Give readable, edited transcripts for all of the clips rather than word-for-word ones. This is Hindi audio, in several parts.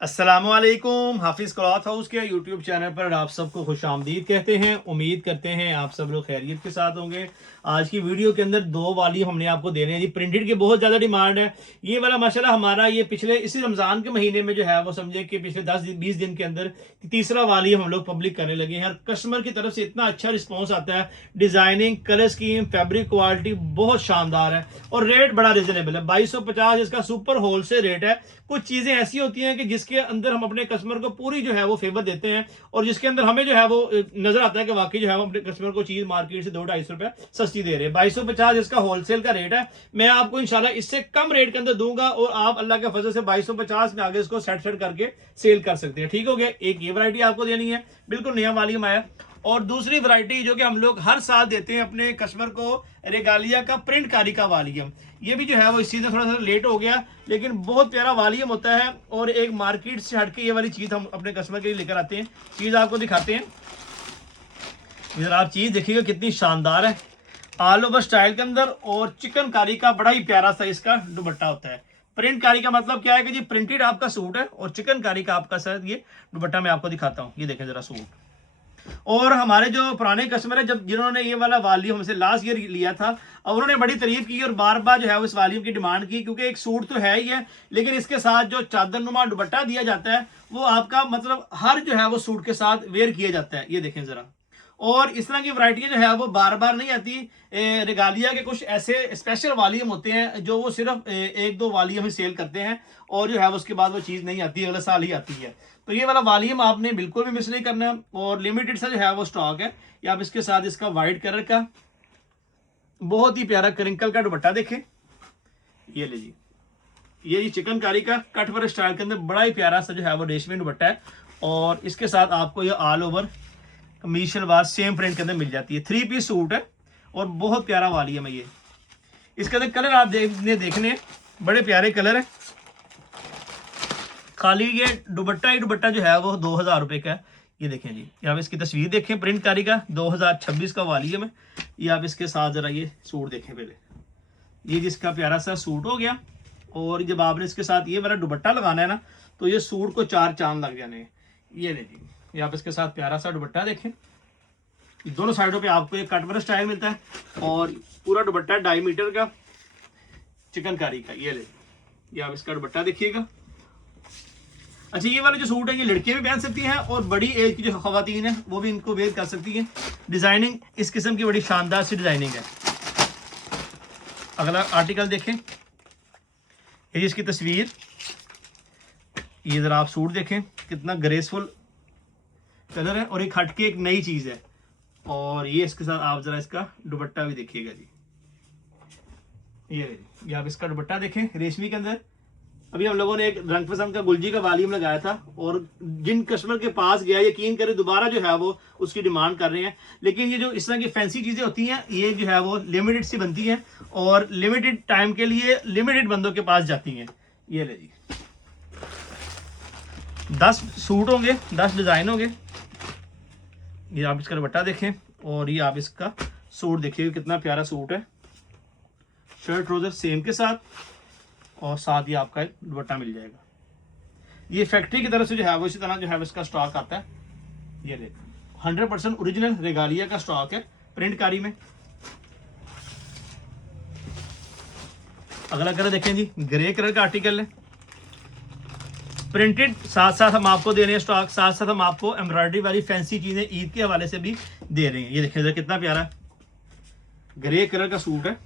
अस्सलामुअलैकुम। हाफिज़ क्लॉथ हाउस के यूट्यूब चैनल पर आप सबको खुश आमदीद कहते हैं। उम्मीद करते हैं आप सब लोग खैरियत के साथ होंगे। आज की वीडियो के अंदर दो वाली हमने आपको देने हैं जी। प्रिंटेड की बहुत ज़्यादा डिमांड है। ये वाला माशाल्लाह हमारा ये पिछले इसी रमज़ान के महीने में जो है वो समझे कि पिछले 10-20 दिन के अंदर तीसरा वाली हम लोग पब्लिक करने लगे हैं। कस्टमर की तरफ से इतना अच्छा रिस्पॉन्स आता है। Designing, colour scheme, fabric quality बहुत शानदार है और रेट बड़ा रिजनेबल है। 2250 इसका सुपर होलसेल रेट है। कुछ चीज़ें ऐसी होती हैं कि जिसके अंदर हम अपने कस्टमर को पूरी जो है वो फेवर देते हैं और जिसके अंदर हमें जो है वो नजर आता है कि वाकई जो है वो अपने कस्टमर को चीज मार्केट से 200-250 रुपए सस्ती दे रहे हैं। 2250 इसका होलसेल का रेट है। मैं आपको इंशाल्लाह इससे कम रेट के अंदर दूंगा और आप अल्लाह के फजल से 2250 में आगे इसको सेट करके सेल कर सकते हैं। ठीक हो गया। एक ये वैरायटी आपको देनी है, बिल्कुल नया वॉल्यूम आया। और दूसरी वैरायटी जो कि हम लोग हर साल देते हैं अपने कस्टमर को, रेगालिया का प्रिंट कारी का वॉल्यूम। ये भी जो है वो इस सीजन थोड़ा सा लेट हो गया लेकिन बहुत प्यारा वॉल्यूम होता है और एक मार्केट से हटके ये वाली चीज हम अपने कस्टमर के लिए लेकर आते हैं। चीज आपको दिखाते हैं। इधर आप चीज देखिएगा कितनी शानदार है, ऑल ओवर स्टाइल के अंदर और चिकनकारी का बड़ा ही प्यारा सा इसका दुपट्टा होता है। प्रिंट कारी का मतलब क्या है कि जी प्रिंटेड आपका सूट है और चिकनकारी का आपका सर ये दुपट्टा मैं आपको दिखाता हूँ। ये देखें जरा सूट। और हमारे जो पुराने कस्टमर है, जब जिन्होंने ये वाला वॉल्यूम हमसे लास्ट ईयर लिया था, और उन्होंने बड़ी तारीफ की और बार बार जो है इस वॉल्यूम की डिमांड की, क्योंकि एक सूट तो है ही है लेकिन इसके साथ जो चादर नुमा दुपट्टा दिया जाता है वो आपका मतलब हर जो है वो सूट के साथ वेयर किया जाता है। ये देखें जरा। और इस तरह की वैरायटियां जो है वो बार बार नहीं आती। रेगालिया के कुछ ऐसे स्पेशल वॉल्यूम होते हैं जो वो सिर्फ एक दो वॉल्यूम ही सेल करते हैं और जो है उसके बाद वो चीज़ नहीं आती, अगले साल ही आती है। तो ये वाला वॉल्यूम आपने बिल्कुल भी मिस नहीं करना और लिमिटेड सा जो है वो स्टॉक है। या आप इसके साथ इसका वाइट कलर का बहुत ही प्यारा क्रिंकल का दुपट्टा देखें। ये ले जी, ये जी चिकनकारी का कट वर्क स्टाइल के अंदर बड़ा ही प्यारा सा जो है वो रेशमी दुपट्टा है और इसके साथ आपको ये ऑल ओवर कमीज शलवार सेम प्रिंट के अंदर मिल जाती है। 3 पीस सूट है और बहुत प्यारा वॉल्यूम है ये। इसके अंदर कलर आप देखने बड़े प्यारे कलर है। खाली ये दुपट्टा ही दुपट्टा जो है वो 2000 रुपये का है। ये देखें जी, ये आप इसकी तस्वीर देखें, प्रिंट कारी का 2026 का वॉल्यूम है। ये आप इसके साथ जरा ये सूट देखें पहले। ये जिसका प्यारा सा सूट हो गया और जब आपने इसके साथ ये वाला दुपट्टा लगाना है ना तो ये सूट को 4 चांद लग जाने हैं। ये ले जी, ये आप इसके साथ प्यारा सा दुपट्टा देखें। दोनों साइडों पे आपको एक कट वर्क स्टाइल मिलता है और पूरा दुपट्टा 2.5 मीटर का चिकनकारी का। ये ले, ये आप इसका दुपट्टा देखिएगा। अच्छा, ये वाले जो सूट है ये लड़कियां भी पहन सकती हैं और बड़ी एज की जो खवातीन है वो भी इनको वेयर कर सकती हैं। डिजाइनिंग इस किस्म की बड़ी शानदार सी डिजाइनिंग है। अगला आर्टिकल देखें, ये इसकी तस्वीर। ये जरा आप सूट देखें कितना ग्रेसफुल कलर है और एक हटके एक नई चीज है। और ये इसके साथ आप जरा इसका दुपट्टा भी देखिएगा जी। ये आप इसका दुपट्टा देखें रेशमी के अंदर। अभी हम लोगों ने एक रंग पसंद का गुलजी का वॉल्यूम लगाया था और जिन कस्टमर के पास गया यकीन करें दोबारा जो है वो उसकी डिमांड कर रहे हैं। लेकिन ये जो इस तरह की फैंसी चीजें होती हैं ये जो है वो लिमिटेड सी बनती हैं और लिमिटेड टाइम के लिए लिमिटेड बंदों के पास जाती हैं। ये ले जी, 10 सूट होंगे, 10 डिजाइन होंगे। ये आप इसका दुपट्टा देखें और ये आप इसका सूट देखिए कितना प्यारा सूट है। शर्ट ट्राउजर सेम के साथ और साथ ही आपका एक दुपट्टा मिल जाएगा। ये फैक्ट्री की तरफ से जो है वो इसी तरह जो है इसका स्टॉक आता है। ये देखो 100% ओरिजिनल रेगालिया का स्टॉक है प्रिंट कारी में। अगला कलर देखें जी, ग्रे कलर का आर्टिकल है प्रिंटेड। साथ साथ हम आपको दे रहे हैं स्टॉक, साथ साथ हम आपको एम्ब्रॉयडरी वाली फैंसी चीजें ईद के हवाले से भी दे रहे हैं। ये देखें कितना प्यारा ग्रे कलर का सूट है।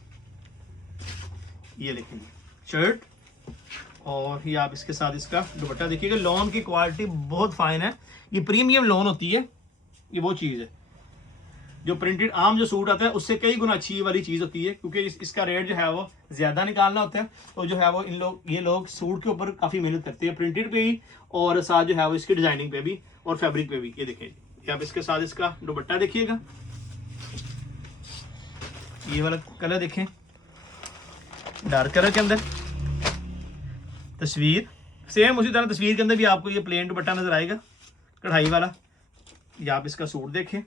ये देखें शर्ट और ये आप इसके साथ इसका दुपट्टा देखिएगा। लॉन की क्वालिटी बहुत फाइन है, ये प्रीमियम लॉन होती है। ये वो चीज़ है जो प्रिंटेड आम जो सूट आता है उससे कई गुना अच्छी वाली चीज़ होती है, क्योंकि इसका रेट जो है वो ज़्यादा निकालना होता है। तो जो है वो ये लोग सूट के ऊपर काफ़ी मेहनत करते हैं, प्रिंटेड पे ही और साथ जो है वो इसकी डिजाइनिंग पे भी और फैब्रिक पे भी। ये देखिए, ये आप इसके साथ इसका दुपट्टा देखिएगा। ये वाला कलर देखें डार्क कलर के अंदर। तस्वीर सेम उसी तरह तस्वीर के अंदर भी आपको ये प्लेन दुपट्टा नजर आएगा कढ़ाई वाला। ये आप इसका सूट देखें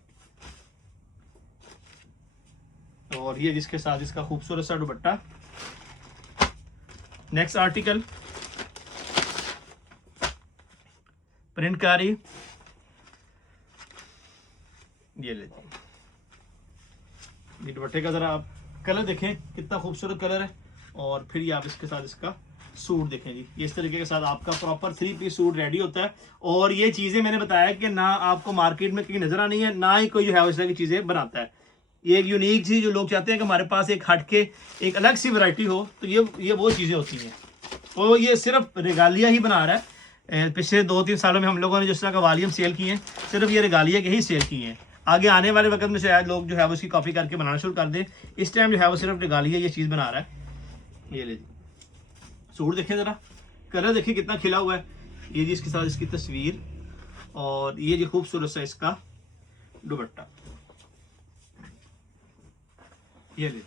और ये जिसके साथ इसका खूबसूरत सा दुपट्टा। नेक्स्ट आर्टिकल, प्रिंटकारी, ये ले ये दुपट्टे का जरा आप कलर देखें कितना खूबसूरत कलर है। और फिर ये आप इसके साथ इसका सूट देखें जी, इस तरीके के साथ आपका प्रॉपर 3 पीस सूट रेडी होता है। और ये चीज़ें मैंने बताया कि ना आपको मार्केट में कहीं नजर आनी है, ना ही कोई जो है इस तरह की चीज़ें बनाता है। ये एक यूनिक चीज़ जो लोग चाहते हैं कि हमारे पास एक हट के एक अलग सी वैरायटी हो, तो ये वो चीज़ें होती हैं। तो ये सिर्फ रेगालिया ही बना रहा है। पिछले 2-3 सालों में हम लोगों ने जिस तरह का वॉल्यूम सेल किए हैं, सिर्फ ये रेगालिया के ही सेल किए हैं। आगे आने वाले वक्त में शायद लोग जो है वो उसकी कॉपी करके बनाना शुरू कर दें। इस टाइम जो है वो सिर्फ रेगालिया ये चीज़ बना रहा है। ये ले जी सूट देखें ज़रा, कलर देखिए कितना खिला हुआ है। ये जी इसके साथ इसकी तस्वीर, और ये जो खूबसूरत सा इसका दुपट्टा, ये ले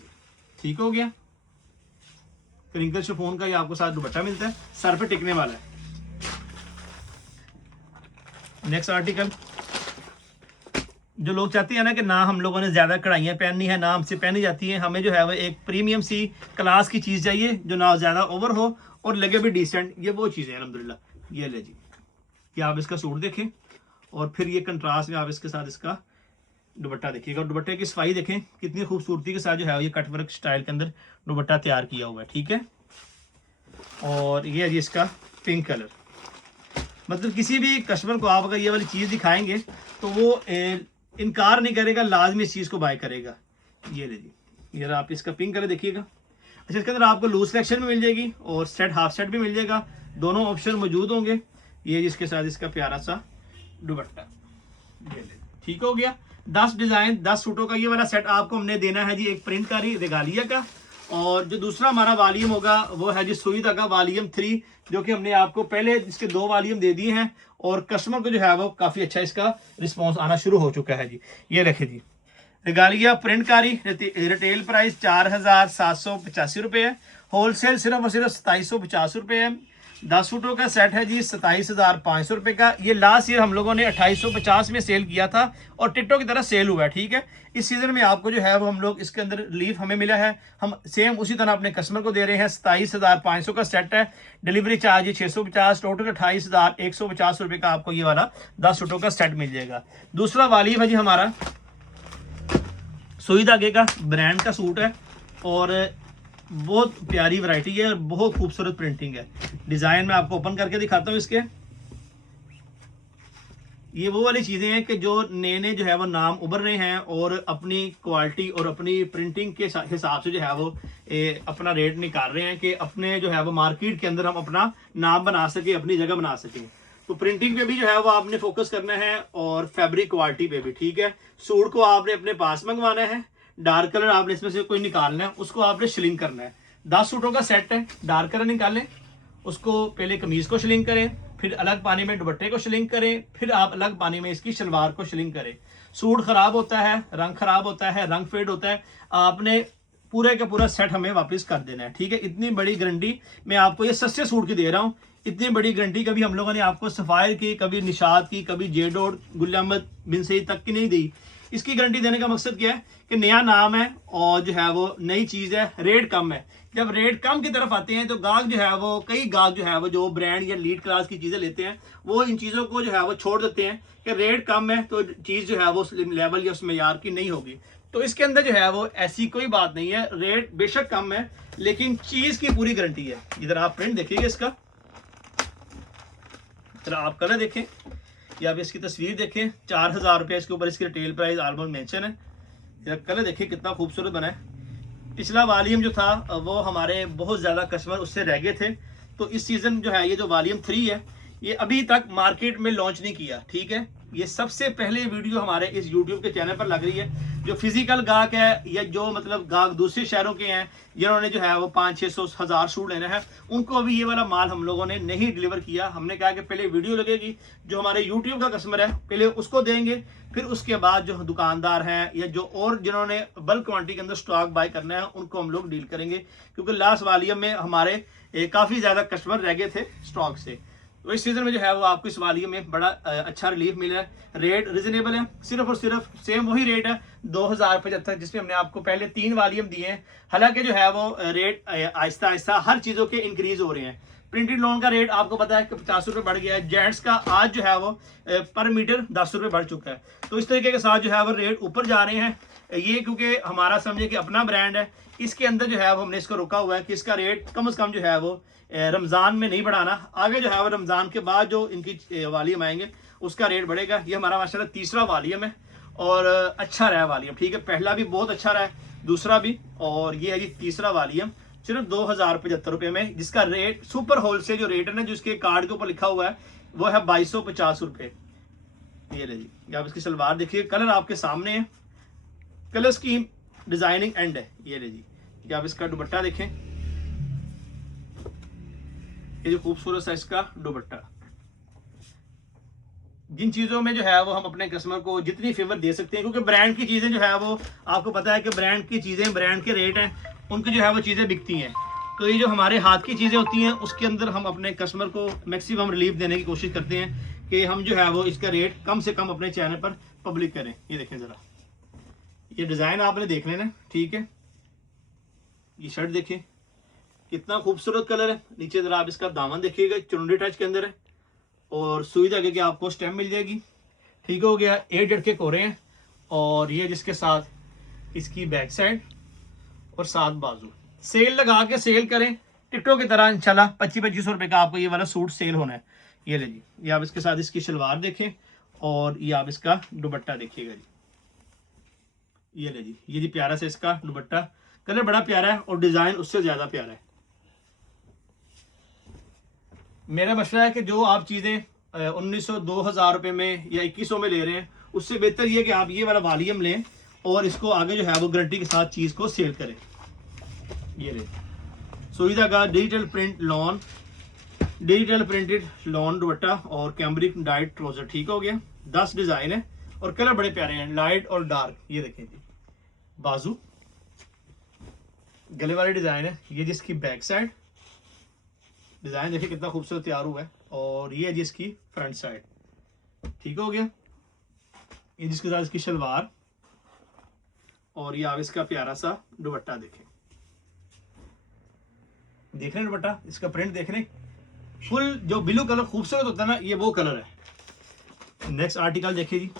ठीक हो गया। क्रिंकल शिफॉन का ये आपको साथ दुपट्टा मिलता है, सर पे टिकने वाला है। नेक्स्ट आर्टिकल, जो लोग चाहते हैं ना कि ना हम लोगों ने ज़्यादा कढ़ाइयाँ पहननी है, ना हमसे पहनी जाती हैं, हमें जो है वो एक प्रीमियम सी क्लास की चीज़ चाहिए जो ना ज़्यादा ओवर हो और लगे भी डिसेंट, ये वो चीज़ें हैं अल्हम्दुलिल्लाह। ये ले जी, कि आप इसका सूट देखें और फिर ये कंट्रास्ट में आप इसके साथ इसका दुपट्टा देखिएगा। और दुपट्टे की सफाई देखें कितनी खूबसूरती के साथ जो है ये कट वर्क स्टाइल के अंदर दुपट्टा तैयार किया हुआ है, ठीक है। और ये है जी इसका पिंक कलर, मतलब किसी भी कस्टमर को आप अगर ये वाली चीज़ दिखाएंगे तो वो इनकार नहीं करेगा, लाजमी इस चीज़ को बाय करेगा। ये ले जी, ये आप इसका पिंक कलर देखिएगा। अच्छा, इसके अंदर आपको लूज सेक्शन में मिल जाएगी और सेट हाफ सेट भी मिल जाएगा, दोनों ऑप्शन मौजूद होंगे। ये जिसके साथ इसका प्यारा सा दुपट्टा, ये ले ठीक हो गया। 10 डिज़ाइन 10 सूटों का ये वाला सेट आपको हमने देना है जी, एक प्रिंटकारी रेगालिया का। और जो दूसरा हमारा वॉल्यूम होगा वो है जी सुई धागा वॉल्यूम 3, जो कि हमने आपको पहले इसके 2 वॉल्यूम दे दिए हैं और कस्टमर को जो है वो काफ़ी अच्छा इसका रिस्पांस आना शुरू हो चुका है जी। ये रखे जी रेगालिया प्रिंटकारी, रिटेल प्राइस 4785 रुपये है, होलसेल सिर्फ और सिर्फ 2750 रुपये है। 10 सूटों का सेट है जी 27,500 रुपये का। ये लास्ट ईयर हम लोगों ने 2850 में सेल किया था और टिट्टो की तरह सेल हुआ है, ठीक है। इस सीज़न में आपको जो है वो हम लोग इसके अंदर रिलीफ हमें मिला है, हम सेम उसी तरह अपने कस्टमर को दे रहे हैं। 27,500 का सेट है, डिलीवरी चार्ज 650, टोटल 28,150 रुपये का आपको ये वाला 10 सूटों का सेट मिल जाएगा। दूसरा वॉल्यूम है जी हमारा सुई धागे का ब्रांड का सूट है और बहुत प्यारी वैरायटी है, बहुत खूबसूरत प्रिंटिंग है। डिज़ाइन में आपको ओपन करके दिखाता हूँ इसके। ये वो वाली चीज़ें हैं कि जो नए नए जो है वो नाम उभर रहे हैं और अपनी क्वालिटी और अपनी प्रिंटिंग के हिसाब से जो है वो अपना रेट निकाल रहे हैं कि अपने जो है वो मार्केट के अंदर हम अपना नाम बना सके, अपनी जगह बना सकें। तो प्रिंटिंग पे भी जो है वो आपने फोकस करना है और फैब्रिक क्वालिटी पे भी, ठीक है। सूट को आपने अपने पास मंगवाना है, डार्क कलर आपने इसमें से कोई निकालना है, उसको आपने शिलिंग करना है। 10 सूटों का सेट है, डार्क कलर निकालें, उसको पहले कमीज को शिलिंग करें, फिर अलग पानी में दुपट्टे को शिलिंग करें, फिर आप अलग पानी में इसकी शलवार को शिलिंग करें। सूट खराब होता है, रंग खराब होता है, रंग फेड होता है, आपने पूरे का पूरा सेट हमें वापस कर देना है, ठीक है। इतनी बड़ी गारंटी मैं आपको ये सस्ते सूट की दे रहा हूँ। इतनी बड़ी गारंटी कभी हम लोगों ने आपको सफायर की, कभी निशात की, कभी जेडोड गुल अहमद बिन सईद तक की नहीं दी। इसकी गारंटी देने का मकसद क्या है कि नया नाम है और जो है वो नई चीज़ है, रेट कम है। जब रेट कम की तरफ आते हैं तो गाहक जो है वो, कई गाहक जो है वो जो ब्रांड या लीड क्लास की चीज़ें लेते हैं वो इन चीज़ों को जो है वो छोड़ देते हैं कि रेट कम है तो चीज़ जो है वो उस लेवल या उस मेयार की नहीं होगी। तो इसके अंदर जो है वो ऐसी कोई बात नहीं है, रेट बेशक कम है लेकिन चीज़ की पूरी गारंटी है। इधर आप प्रिंट देखिएगा इसका, इधर आप कलर देखें या आप इसकी तस्वीर देखें। 4,000 रुपये इसके ऊपर इसकी रिटेल प्राइस ऑलमोस्ट मेंशन है। इधर कलर देखिए कितना खूबसूरत बना है। पिछला वॉल्यूम जो था वो हमारे बहुत ज़्यादा कस्टमर उससे रह गए थे, तो इस सीज़न जो है ये जो वॉल्यूम 3 है ये अभी तक मार्केट में लॉन्च नहीं किया, ठीक है। ये सबसे पहले वीडियो हमारे इस यूट्यूब के चैनल पर लग रही है। जो फिजिकल गाहक है या जो मतलब गाहक दूसरे शहरों के हैं जिन्होंने जो है वो 500-600 सूट लेना है, उनको अभी ये वाला माल हम लोगों ने नहीं डिलीवर किया। हमने कहा कि पहले वीडियो लगेगी, जो हमारे यूट्यूब का कस्टमर है पहले उसको देंगे, फिर उसके बाद जो दुकानदार हैं या जो और जिन्होंने बल्क क्वांटिटी के अंदर स्टॉक बाय करना है उनको हम लोग डील करेंगे, क्योंकि लास्ट वॉल्यूम में हमारे काफ़ी ज़्यादा कस्टमर रह गए थे स्टॉक से। तो इस सीजन में जो है वो आपको इस वालियम में बड़ा अच्छा रिलीफ मिल रहा है। रेट रिजनेबल है, सिर्फ और सिर्फ सेम वही रेट है 2075, जिसमें हमने आपको पहले 3 वालियम दिए हैं। हालांकि जो है वो रेट आहिस्ता आहिस्ता हर चीज़ों के इंक्रीज हो रहे हैं। प्रिंटेड लॉन का रेट आपको पता है कि 50 रुपये बढ़ गया है। जेंट्स का आज जो है वो पर मीटर 10 रुपये बढ़ चुका है। तो इस तरीके के साथ जो है वो रेट ऊपर जा रहे हैं। ये क्योंकि हमारा समझे कि अपना ब्रांड है, इसके अंदर जो है वो हमने इसको रोका हुआ है कि इसका रेट कम से कम जो है वो रमज़ान में नहीं बढ़ाना। आगे जो है वो रमज़ान के बाद जो इनकी वालियम आएंगे उसका रेट बढ़ेगा। ये हमारा माशाल्लाह तीसरा वालियम है और अच्छा रहा वालियम, ठीक है। पहला भी बहुत अच्छा रहा है, दूसरा भी, और ये है जी तीसरा वालियम, सिर्फ 2075 में, जिसका रेट सुपर होलसेल जो रेट है ना, जो इसके कार्ड के ऊपर लिखा हुआ है वो है 2250 रुपये। ये ले जी, आप इसकी सलवार देखिए, कलर आपके सामने है, कलर स्कीम डिजाइनिंग एंड है। ये ले जी, आप इसका दुपट्टा देखें, ये जो खूबसूरत सा इसका दुपट्टा। जिन चीज़ों में जो है वो हम अपने कस्टमर को जितनी फेवर दे सकते हैं, क्योंकि ब्रांड की चीज़ें जो है वो आपको पता है कि ब्रांड की चीज़ें, ब्रांड के रेट हैं, उनकी जो है वो चीज़ें बिकती हैं। तो ये जो हमारे हाथ की चीज़ें होती हैं उसके अंदर हम अपने कस्टमर को मैक्सिमम रिलीफ देने की कोशिश करते हैं कि हम जो है वो इसका रेट कम से कम अपने चैनल पर पब्लिक करें। ये देखें ज़रा, ये डिज़ाइन आपने देख लेना, ठीक है। ये शर्ट देखें, कितना खूबसूरत कलर है। नीचे ज़रा आप इसका दामन देखिएगा, चुनरी टच के अंदर है, और सुई धागे की आपको स्टेम मिल जाएगी, ठीक हो गया। 8 डट के कोरे हैं, और ये जिसके साथ इसकी बैक साइड और 7 बाजू। सेल लगा के सेल करें टिकटों की तरह, इंशाल्लाह 2500 रुपये का आपको ये वाला सूट सेल होना है। ये ले जी, ये आप इसके साथ इसकी शलवार देखें, और ये आप इसका दुपट्टा देखिएगा जी। ये ले जी प्यारा से इसका दुपट्टा, कलर बड़ा प्यारा है और डिज़ाइन उससे ज़्यादा प्यारा है। मेरा मशवरा है कि जो आप चीज़ें 1900 2000 रुपये में या 2100 में ले रहे हैं, उससे बेहतर ये कि आप ये वाला वालियम लें और इसको आगे जो है वो गारंटी के साथ चीज़ को सेल करें। ये ले सुई धागा, digital print lawn, digital printed lawn दुपट्टा और कैमरिक डाइट ट्राउजर, ठीक हो गया। 10 डिज़ाइन है और कलर बड़े प्यारे हैं, लाइट और डार्क। ये देखें जी, बाजू गले वाले डिज़ाइन है। ये जिसकी बैक साइड डिज़ाइन देखिए कितना खूबसूरत तैयार हुआ है, और ये है जी इसकी फ्रंट साइड, ठीक हो गया। ये जिसके साथ इसकी शलवार, और ये आप इसका प्यारा सा दुपट्टा देखें, देख रहे हैं दुपट्टा, इसका प्रिंट देख रहे हैं, फुल जो ब्लू कलर खूबसूरत होता है ना, ये वो कलर है। नेक्स्ट आर्टिकल देखिए जी,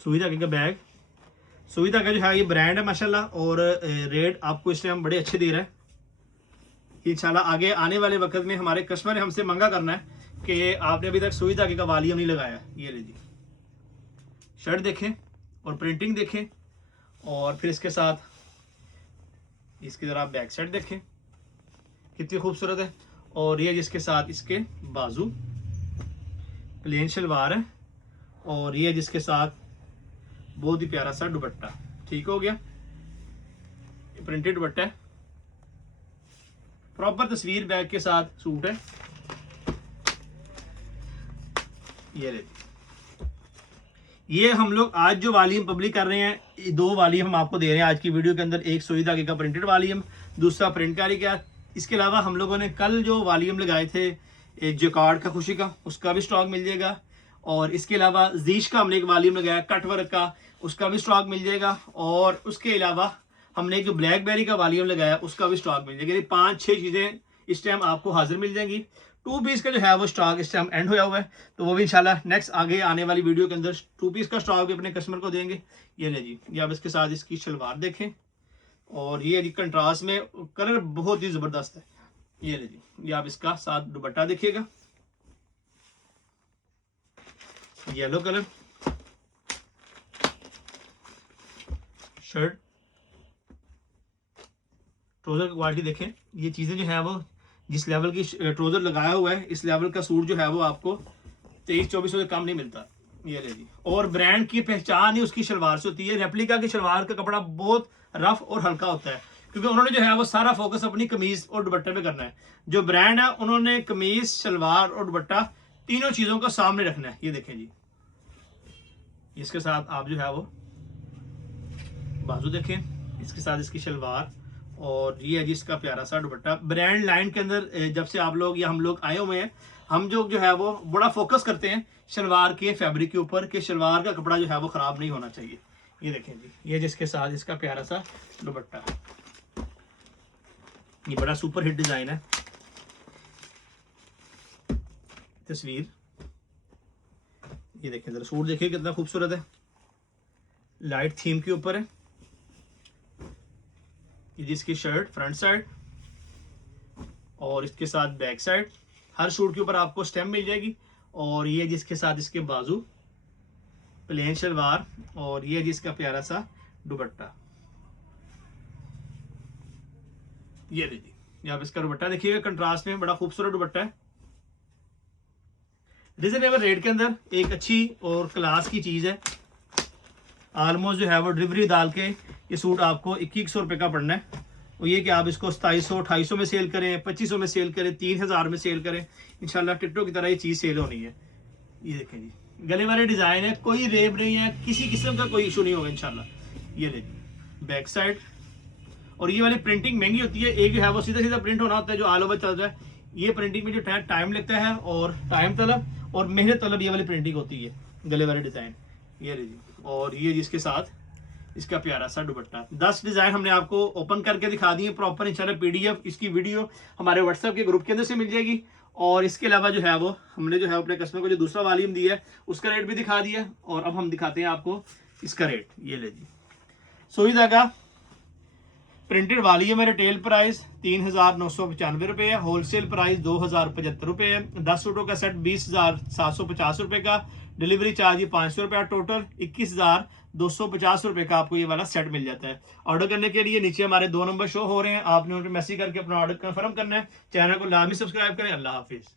सुई धागे का बैग। सुई धागा जो है ये ब्रांड है माशाल्लाह, और रेट आपको इस टाइम बड़े अच्छे दे रहा है। इंशाल्लाह आगे आने वाले वक्त में हमारे कस्टमर ने हमसे मंगा करना है कि आपने अभी तक सुई धागे का वालियम नहीं लगाया। ये ले जी, शर्ट देखें और प्रिंटिंग देखें, और फिर इसके साथ इसकी जरा बैक साइड देखें कितनी खूबसूरत है, और ये जिसके साथ इसके बाजू, प्लेन शलवार है, और ये जिसके साथ बहुत ही प्यारा सा दुपट्टा, ठीक हो गया। प्रिंटेड दुपट्टा है, प्रॉपर तस्वीर बैग के साथ सूट है। ये ले, ये हम लोग आज जो वालियम पब्लिक कर रहे हैं, 2 वालियम हम आपको दे रहे हैं आज की वीडियो के अंदर। एक सुई धागे का प्रिंटेड वालियम, दूसरा प्रिंटकारी का। इसके अलावा हम लोगों ने कल जो वालियम लगाए थे जकार्ड का, खुशी का, उसका भी स्टॉक मिल जाएगा। और इसके अलावा जीश का हमने एक वालियम लगाया कटवर्क का, उसका भी स्टॉक मिल जाएगा। और उसके अलावा हमने जो ब्लैकबेरी का वालियम लगाया उसका भी स्टॉक मिल जाएगा। 5-6 चीज़ें इस टाइम आपको हाजिर मिल जाएंगी। 2 पीस का जो है वो स्टॉक इस टाइम एंड होया हुआ है, तो वो भी इंशाल्लाह नेक्स्ट आगे आने वाली वीडियो के अंदर 2 पीस का स्टॉक भी अपने कस्टमर को देंगे। ये ले जी, ये आप इसके साथ इसकी शलवार देखें, और ये जी कंट्रास्ट में कलर बहुत ही ज़बरदस्त है। ये ले जी, ये आप इसका साथ दुपट्टा देखिएगा, येलो कलर, शर्ट, ट्राउजर की क्वालिटी देखें। ये चीज़ें जो है वो जिस लेवल की ट्राउजर लगाया हुआ है, इस लेवल का सूट जो है वो आपको 2300-2400 से कम नहीं मिलता। ये ले जी, और ब्रांड की पहचान ही उसकी शलवार से होती है। रेप्लिका की शलवार का कपड़ा बहुत रफ और हल्का होता है, क्योंकि उन्होंने जो है वो सारा फोकस अपनी कमीज और दुपट्टे पे करना है। जो ब्रांड है उन्होंने कमीज, शलवार और दुपट्टा तीनों चीज़ों को सामने रखना है। ये देखें जी, इसके साथ आप जो है वो बाजू देखें, इसके साथ इसकी शलवार, और ये है जी इसका प्यारा सा दुपट्टा। ब्रांड लाइन के अंदर जब से आप लोग या हम लोग आए हुए हैं, हम जो है वो बड़ा फोकस करते हैं शलवार के फैब्रिक के ऊपर कि शलवार का कपड़ा जो है वो ख़राब नहीं होना चाहिए। ये देखें जी, ये जिसके साथ इसका प्यारा सा दुपट्टा, ये बड़ा सुपर हिट डिज़ाइन है। तस्वीर ये देखें जरा, सूट देखिए कितना खूबसूरत है, लाइट थीम के ऊपर है। ये जिसकी शर्ट फ्रंट साइड और इसके साथ बैक साइड, हर सूट के ऊपर आपको स्टेम मिल जाएगी। और ये जिसके साथ इसके बाजू, प्लेन शलवार, और ये जिसका प्यारा सा दुपट्टा। ये लीजिए, ये आप इसका दुपट्टा देखिएगा कंट्रास्ट में, बड़ा खूबसूरत दुपट्टा है। रिजनेबल रेट के अंदर एक अच्छी और क्लास की चीज़ है। ऑलमोस्ट जो है वो डिलीवरी डाल के ये सूट आपको 2100 रुपये का पड़ना है। और ये कि आप इसको 2700 2800 में सेल करें, 2500 में सेल करें, 3000 में सेल करें, इंशाल्लाह टिकटों की तरह ये चीज़ सेल होनी है। ये देखें जी, गले वाले डिज़ाइन है, कोई रेप नहीं है, किसी किस्म का कोई इशू नहीं होगा इंशाल्लाह। ये देखिए बैक साइड, और ये वाली प्रिंटिंग महंगी होती है। एक जो है वो सीधा सीधा प्रिंट होना होता है जो ऑल ओवर चल रहा है। ये प्रिंटिंग में जो टाइम लगता है और टाइम तलब और मेहनत तलब ये वाली प्रिंटिंग होती है गले वाले डिज़ाइन। ये लीजिए, और ये जिसके साथ इसका प्यारा सा दुपट्टा। 10 डिज़ाइन हमने आपको ओपन करके दिखा दिए प्रॉपर। इंशाल्लाह PDF इसकी वीडियो हमारे व्हाट्सएप के ग्रुप के अंदर से मिल जाएगी। और इसके अलावा जो है वो हमने जो है अपने कस्टमर को जो दूसरा वॉल्यूम दिया है उसका रेट भी दिखा दिया। और अब हम दिखाते हैं आपको इसका रेट। ये ले जी, सुई धागा प्रिंटेड वाली है, मेरे रिटेल प्राइस 3995 रुपये है, होलसेल प्राइस 2075 रुपये है। 10 सूटों का सेट 20,750 रुपये का, डिलीवरी चार्ज ही 500 रुपया, टोटल 21,250 रुपये का आपको ये वाला सेट मिल जाता है। ऑर्डर करने के लिए नीचे हमारे 2 नंबर शो हो रहे हैं, आपने उन पर मैसेज करके अपना ऑर्डर कंफर्म करना है। चैनल को लाजमी सब्सक्राइब करें। अल्लाह हाफिज़।